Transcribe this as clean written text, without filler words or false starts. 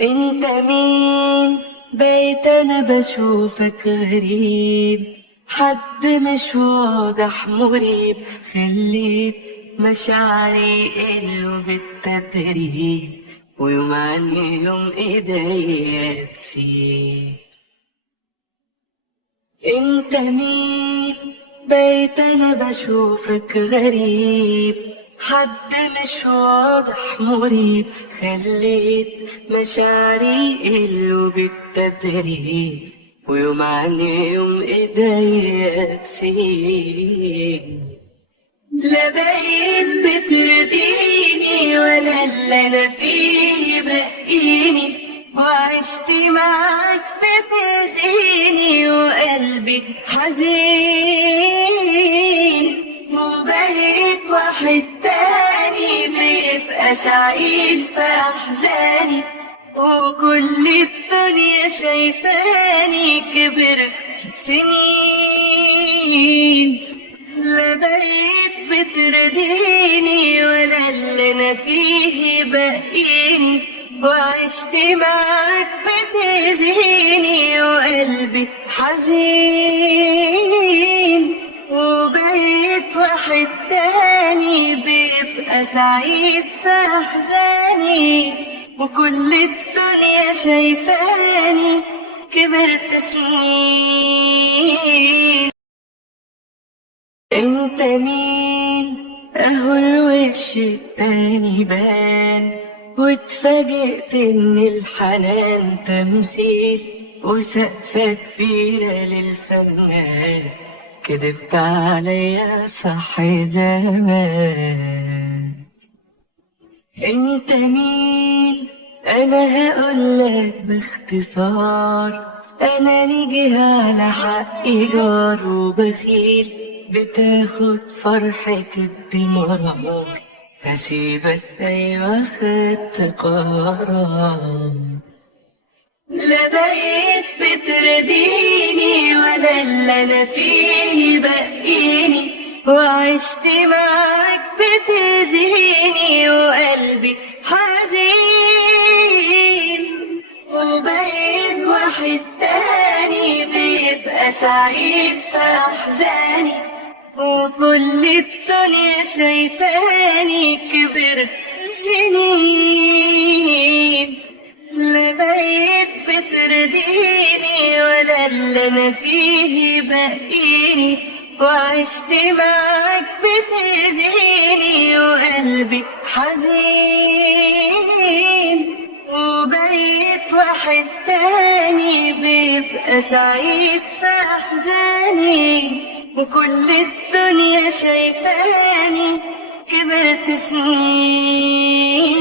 انت مين؟ بقيت انا بشوفك غريب، حد مش واضح مريب، خليت مشاعري قلوا بالتدريج، ويوم عن يوم ايديا تسيب. انت مين؟ بقيت انا بشوفك غريب، حد مش واضح مريب، خليت مشاعري قلوا بالتدريج، ويوم عن يوم ايديا تسيب. لا بقيت بترضيني ولا اللي انا فيه بقيني، وعشت معاك بتأذيني وقلبي حزين، وبقيت واحد تاني بيبقى سعيد في أحزاني، وكل الدنيا شايفاني كبر سنين. لا بقيت بترضيني ولا اللي انا فيه بقيني، وعشت معاك بتأذيني وقلبي حزين، وبقيت واحد تاني بيبقى سعيد في أحزاني، وكل الدنيا شايفاني كبرت سنين. انت مين؟ اهو الوش التاني بان، واتفاجئت ان الحنان تمثيل، وسقفة كبيرة للفنان، كدبت عليا صح زمان. انت مين؟ انا هقولك باختصار، انا نيجي على حقي جار وبخيل، بتاخد فرحة الدمار، هسيبك ايوه خدت قرار. لا بقيت بترضيني ولا اللي انا فيه بقيني، وعشت معاك بتأذيني وقلبي حزين، وبقيت واحد تاني بيبقى سعيد في أحزاني، وكل الدنيا شايفاني كبرت سنين. لا بقيت بترضيني ولا اللي انا فيه بقيني، وعشت معاك بتأذيني وقلبي حزين، وبقيت واحد تاني بيبقى سعيد في أحزاني، وكل الدنيا شايفاني كبرت سنين.